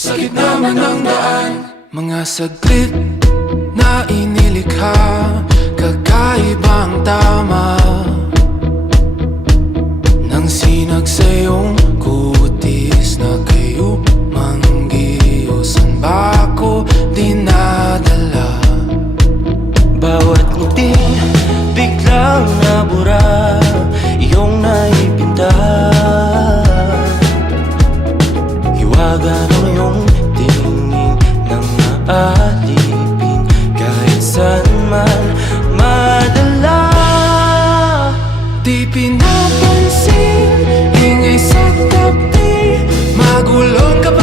Sa gitna man ng daan, mga saglit na inilikha, kakaibang tama nang sinag sa iyong kutis na kayo manggiyosan ba ako dinadala? Bawat ngiting biglang nabura, iyong naipinta. Hiwaga ng iyong tingin nang maalipin, kahit saan man madala. Di pinapansin, ingay sa tabi, magulong ka